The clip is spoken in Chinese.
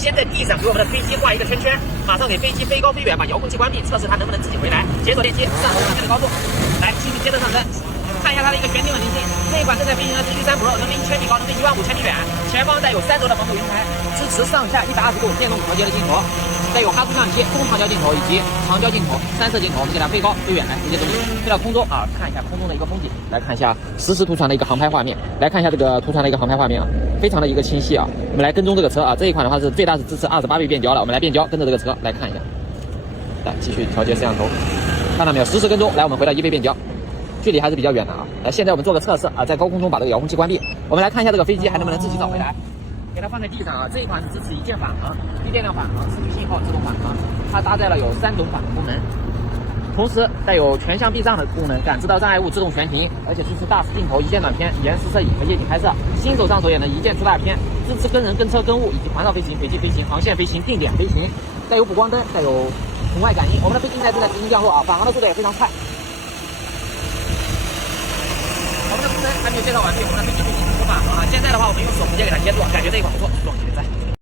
先在地上给我们的飞机画一个圈圈，马上给飞机飞高飞远，把遥控器关闭，测试它能不能自己回来。解锁电机，上升上升的高度，来继续接着上升，看一下它的一个悬停稳定性。这一款正在飞行的是G3 Pro，能飞1000米高，能飞15000米远。前方带有3轴的防护云台，支持上下120度电动调节的镜头。带有哈苏相机、中长焦镜头以及长焦镜头、3摄镜头，我们给它飞高飞远，来直接飞到空中啊，看一下空中的一个风景，来看一下实时图传的一个航拍画面，来看一下这个图传的一个航拍画面啊，非常的一个清晰啊。我们来跟踪这个车啊，这一款的话是最大是支持28倍变焦的，我们来变焦，跟着这个车来看一下，来继续调节摄像头，看到没有，实时跟踪，来我们回到1倍变焦，距离还是比较远的啊。来，现在我们做个测试啊，在高空中把这个遥控器关闭，我们来看一下这个飞机还能不能自己找回来。给它放在地上啊，这一款是支持一键返航、低电量返航、失去信号自动返航，它搭载了有3种返航功能，同时带有全向避障的功能，感知到障碍物自动悬停，而且支持大视镜头、一键短片、延时摄影和夜景拍摄，新手上手也能一键出大片，支持跟人、跟车、跟物以及环绕飞行、随机飞行、航线飞行、定点飞行，带有补光灯，带有红外感应。我们的飞机现在正在执行降落啊，返航的速度也非常快。我们的功能还没有介绍完毕，我们的飞机进行直播返航啊。现在的话，我们用手直接给它接住，感觉这一款不错，不错，谢谢赞。